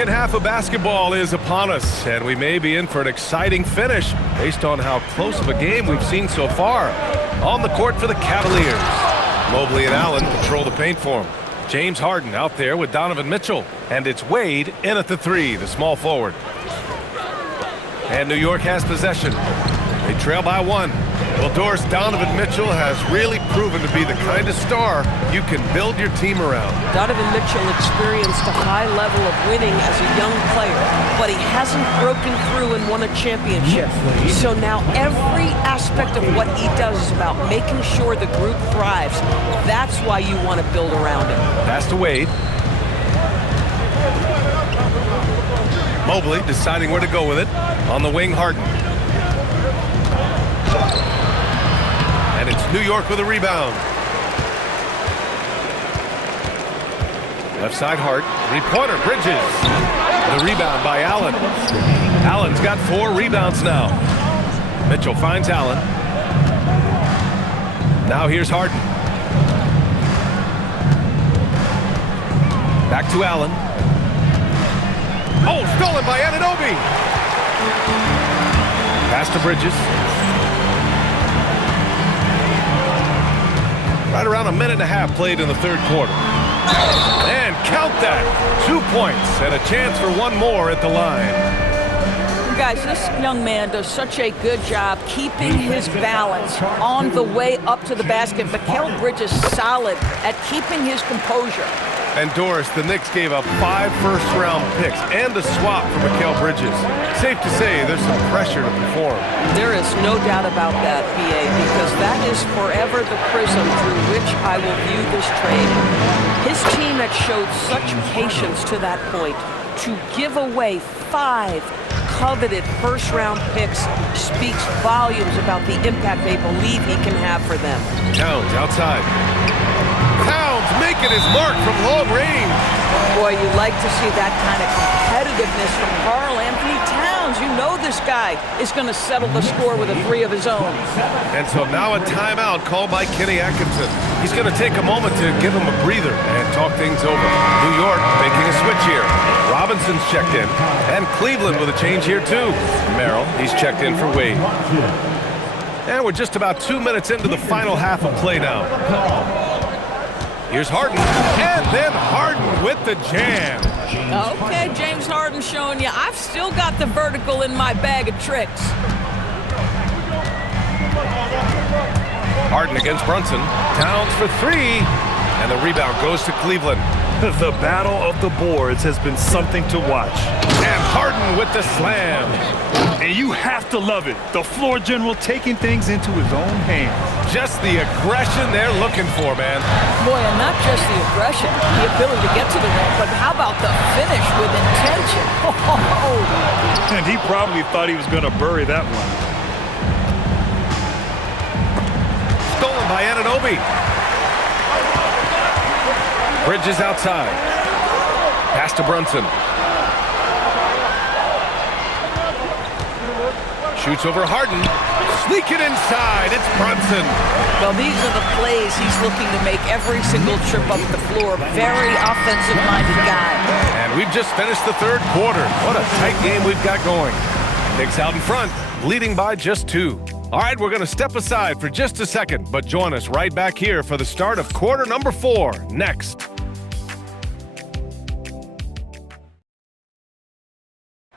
second half of basketball is upon us, and we may be in for an exciting finish based on how close of a game we've seen so far. On the court for the Cavaliers, Mobley and Allen patrol the paint for him. James Harden out there with Donovan Mitchell, and it's Wade in at the three, the small forward. And New York has possession. They trail by one. Well, Doris, Donovan Mitchell has really proven to be the kind of star you can build your team around. Donovan Mitchell experienced a high level of winning as a young player, but he hasn't broken through and won a championship. So now every aspect of what he does is about making sure the group thrives. That's why you want to build around him. Pass to Wade. Mobley deciding where to go with it. On the wing, Harden. And it's New York with a rebound. Left side, Hart. Three-pointer, Bridges. The rebound by Allen. Allen's got 4 rebounds now. Mitchell finds Allen. Now here's Harden. Back to Allen. Oh, stolen by Anunoby. Pass to Bridges. Right around a minute and a half played in the third quarter. And count that. 2 points and a chance for one more at the line. Guys, this young man does such a good job keeping his balance on the way up to the basket. Mikal Bridges solid at keeping his composure. And Doris, the Knicks gave up 5 first-round picks and a swap for Mikal Bridges. Safe to say there's some pressure to perform. There is no doubt about that, PA, because that is forever the prism through which I will view this trade. His team had showed such patience to that point. To give away 5 coveted first-round picks speaks volumes about the impact they believe he can have for them. Towns outside. Towns making his mark from long range. Boy, you like to see that kind of competitiveness from Karl Anthony Towns. You know this guy is going to settle the score with a 3 of his own. And so now a timeout called by Kenny Atkinson. He's going to take a moment to give him a breather and talk things over. New York making a switch here. Robinson's checked in. And Cleveland with a change here too. Merrill, he's checked in for Wade. And we're just about 2 minutes into the final half of play now. Here's Harden, and then Harden with the jam. Okay, James Harden showing you I've still got the vertical in my bag of tricks. Harden against Brunson. Towns for 3, and the rebound goes to Cleveland. The battle of the boards has been something to watch. And Harden with the slam. And you have to love it. The floor general taking things into his own hands. Just the aggression they're looking for, man. Boy, and not just the aggression, the ability to get to the rim, but how about the finish with intention? Oh. And he probably thought he was going to bury that one. Stolen by Anunoby. Bridges outside. Pass to Brunson. Shoots over Harden. Sneak it inside. It's Brunson. Well, these are the plays he's looking to make every single trip up the floor. Very offensive-minded guy. And we've just finished the third quarter. What a tight game we've got going. Knicks out in front, leading by just 2. All right, we're going to step aside for just a second, but join us right back here for the start of quarter number 4 next.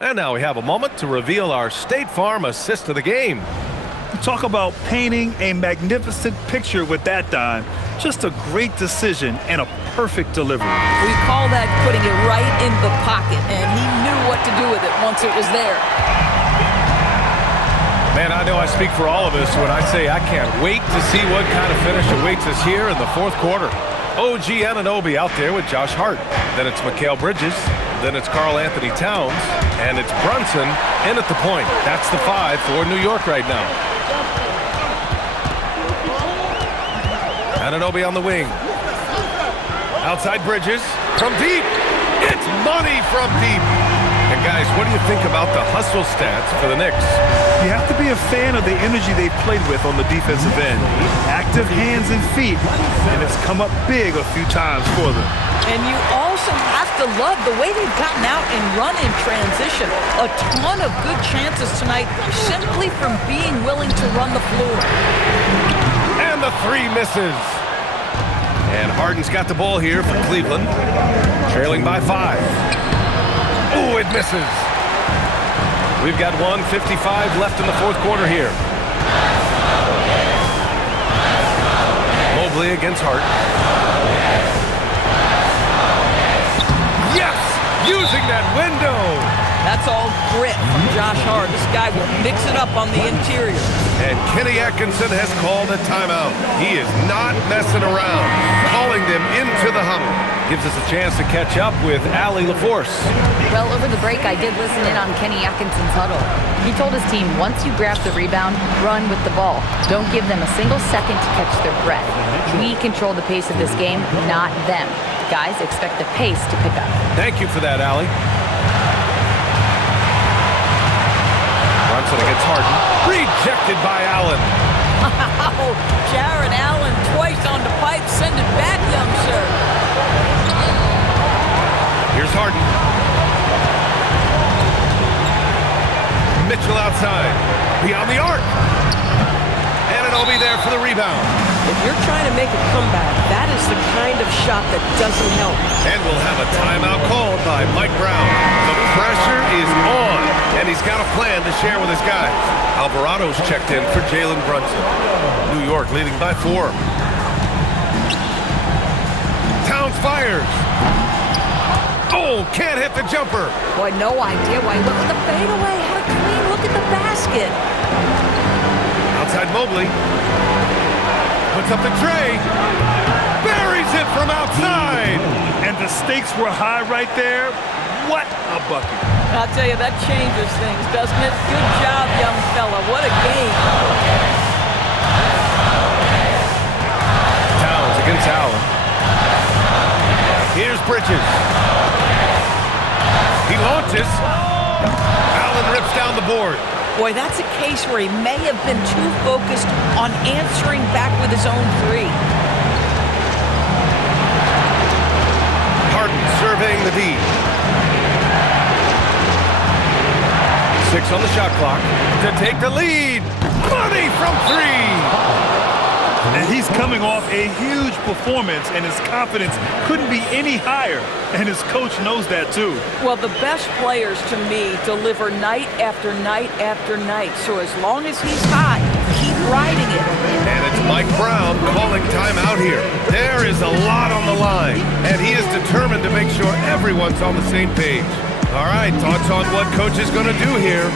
And now we have a moment to reveal our State Farm assist of the game. Talk about painting a magnificent picture with that dime. Just a great decision and a perfect delivery. We call that putting it right in the pocket, and he knew what to do with it once it was there. Man, I know I speak for all of us when I say I can't wait to see what kind of finish awaits us here in the fourth quarter. OG Anunoby out there with Josh Hart. Then it's Mikal Bridges. Then it's Karl Anthony Towns. And it's Brunson in at the point. That's the 5 for New York right now. Anunoby on the wing. Outside Bridges. From deep. It's money from deep. And guys, what do you think about the hustle stats for the Knicks? You have to be a fan of the energy they've played with on the defensive end. Active hands and feet, and it's come up big a few times for them. And you also have to love the way they've gotten out and run in transition. A ton of good chances tonight simply from being willing to run the floor. And the three misses. And Harden's got the ball here for Cleveland, trailing by 5. Oh, it misses. We've got 1:55 left in the fourth quarter here. Mobley against Hart. Yes! Using that window! That's all grit from Josh Hart. This guy will mix it up on the interior. And Kenny Atkinson has called a timeout. He is not messing around. Calling them into the huddle. Gives us a chance to catch up with Allie LaForce. Well, over the break, I did listen in on Kenny Atkinson's huddle. He told his team, once you grab the rebound, run with the ball. Don't give them a single second to catch their breath. We control the pace of this game, not them. Guys, expect the pace to pick up. Thank you for that, Allie. Brunson against Harden. Rejected by Allen. Oh, Jared Allen twice on the pipe. Send it back, young sir. Here's Harden. Mitchell outside. Beyond the arc. Anunoby there for the rebound. If you're trying to make a comeback, that is the kind of shot that doesn't help. And we'll have a timeout called by Mike Brown. The pressure is on, and he's got a plan to share with his guys. Alvarado's checked in for Jalen Brunson. New York leading by 4. Towns fires. Oh, can't hit the jumper. Boy, no idea why he went with the fadeaway. Had a clean look at the basket. Outside Mobley. Puts up the tray. Buries it from outside. And the stakes were high right there. What a bucket. I'll tell you, that changes things, doesn't it? Good job, young fella. What a game. Towns against Allen. Here's Bridges. He launches. Allen rips down the board. Boy, that's a case where he may have been too focused on answering back with his own three. Harden surveying the D. 6 on the shot clock to take the lead. Money from 3. And he's coming off a huge performance, and his confidence couldn't be any higher. And his coach knows that, too. Well, the best players, to me, deliver night after night after night. So as long as he's hot, keep riding it. And it's Mike Brown calling timeout here. There is a lot on the line, and he is determined to make sure everyone's on the same page. All right, thoughts on what coach is going to do here?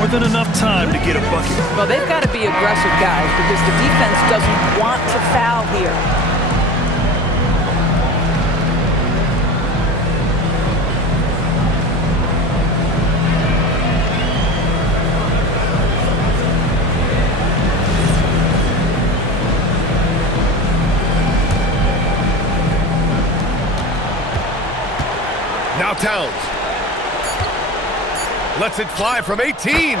More than enough time to get a bucket. Well, they've got to be aggressive, guys, because the defense doesn't want to foul here. Now Towns. Lets it fly from 18. It's in! And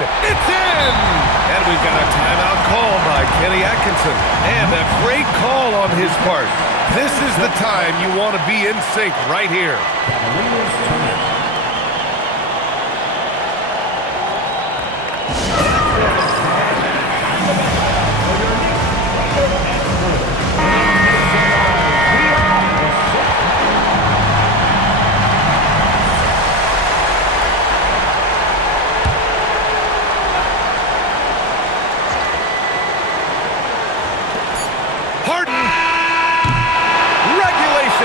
we've got a timeout call by Kenny Atkinson. And a great call on his part. This is the time you want to be in sync right here.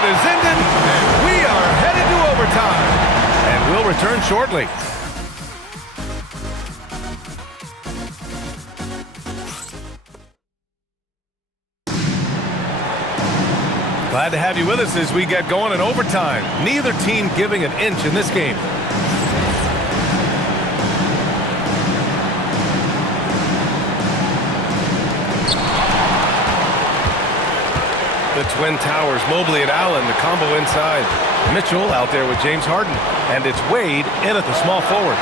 Is ended, and we are headed to overtime. And we'll return shortly. Glad to have you with us as we get going in overtime. Neither team giving an inch in this game. The The Twin Towers, Mobley and Allen, the combo inside. Mitchell out there with James Harden. And it's Wade in at the small forward.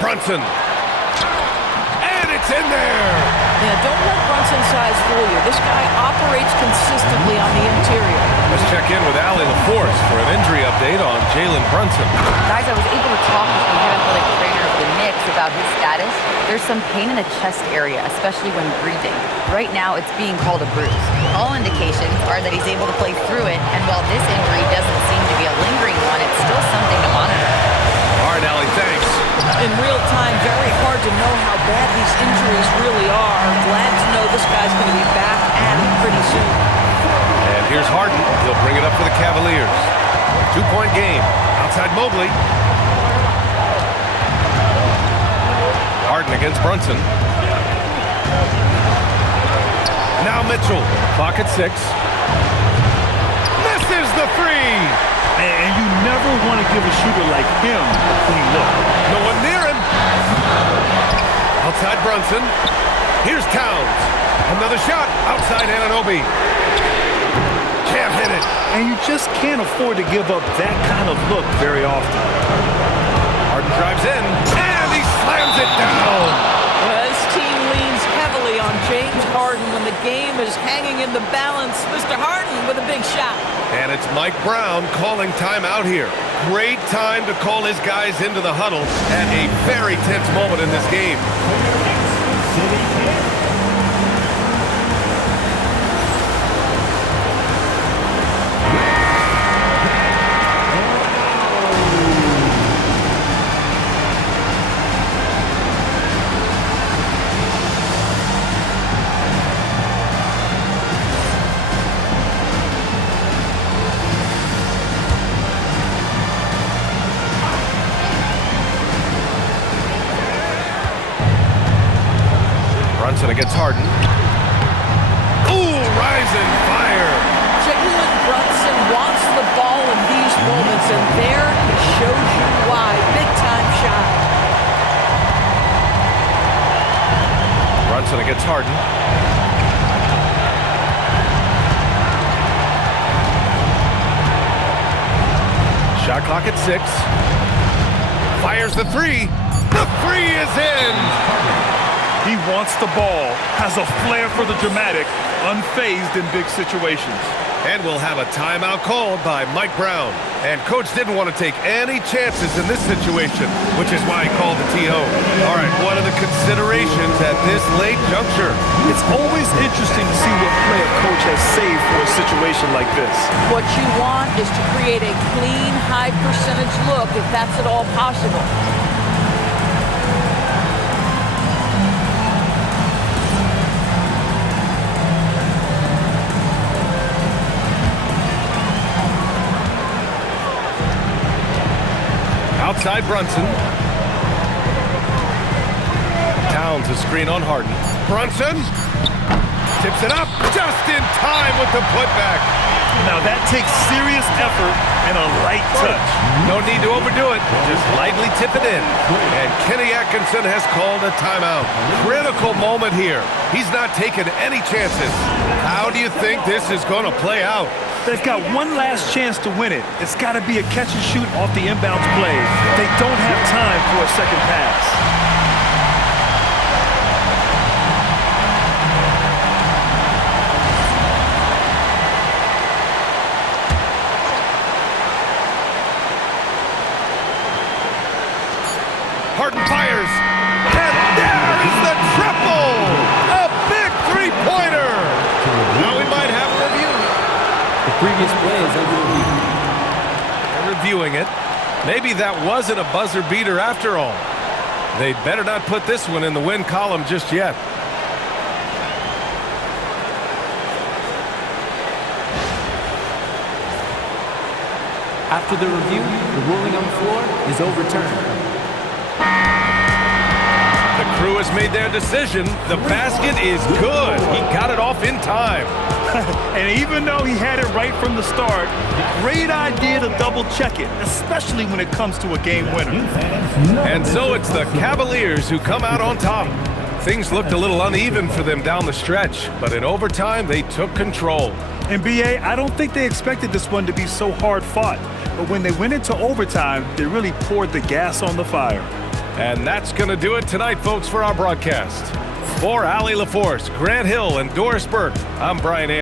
Brunson. And it's in there. Yeah, don't let Brunson's size fool you. This guy operates consistently on the interior. Let's check in with Allie LaForce for an injury update on Jalen Brunson. Guys, I was able to talk with the head athletic trainer of the Knicks about his status. There's some pain in the chest area, especially when breathing. Right now, it's being called a bruise. All indications are that he's able to play through it, and while this injury doesn't seem to be a lingering one, it's still something to monitor. All right, Allie, thanks. In real time, very hard to know how bad these injuries really are. Glad to know this guy's going to be back at it pretty soon. And here's Harden. He'll bring it up for the Cavaliers. 2-point game. Outside Mobley. Harden against Brunson. Now Mitchell. Clock at 6. Misses the three. And you never want to give a shooter like him a clean look. No one near him. Outside Brunson. Here's Towns. Another shot. Outside Anunoby. Can't hit it. And you just can't afford to give up that kind of look very often. Harden drives in. And he slams it down. Well, this team leans heavily on James Harden when the game is hanging in the balance. Mr. Harden with a big shot. And it's Mike Brown calling timeout here. Great time to call his guys into the huddle at a very tense moment in this game. Brunson against Harden. Ooh, rising fire. Jalen Brunson wants the ball in these moments, and there he shows you why. Big-time shot. Brunson against Harden. Shot clock at 6. Fires the three. The three is in. He wants the ball, has a flair for the dramatic, unfazed in big situations. And we'll have a timeout called by Mike Brown. And Coach didn't want to take any chances in this situation, which is why he called the TO. All right, what are the considerations at this late juncture? It's always interesting to see what play a coach has saved for a situation like this. What you want is to create a clean, high-percentage look, if that's at all possible. Outside Brunson. Towns a screen on Harden. Brunson tips it up just in time with the putback. Now that takes serious effort and a light touch. No need to overdo it. Just lightly tip it in. And Kenny Atkinson has called a timeout. Critical moment here. He's not taking any chances. How do you think this is going to play out? They've got one last chance to win it. It's got to be a catch and shoot off the inbounds play. They don't have time for a second pass. Harden fires. And there is the triple! A big three-pointer! Now we might have a review. The previous play is under review. They're reviewing it. Maybe that wasn't a buzzer beater after all. They'd better not put this one in the win column just yet. After the review, the ruling on the floor is overturned. The crew has made their decision. The basket is good. He got it off in time. And even though he had it right from the start, great idea to double check it, especially when it comes to a game winner. And so it's the Cavaliers who come out on top. Things looked a little uneven for them down the stretch, but in overtime, they took control. And BA, I don't think they expected this one to be so hard fought. But when they went into overtime, they really poured the gas on the fire. And that's going to do it tonight, folks, for our broadcast. For Allie LaForce, Grant Hill, and Doris Burke, I'm Brian Anderson.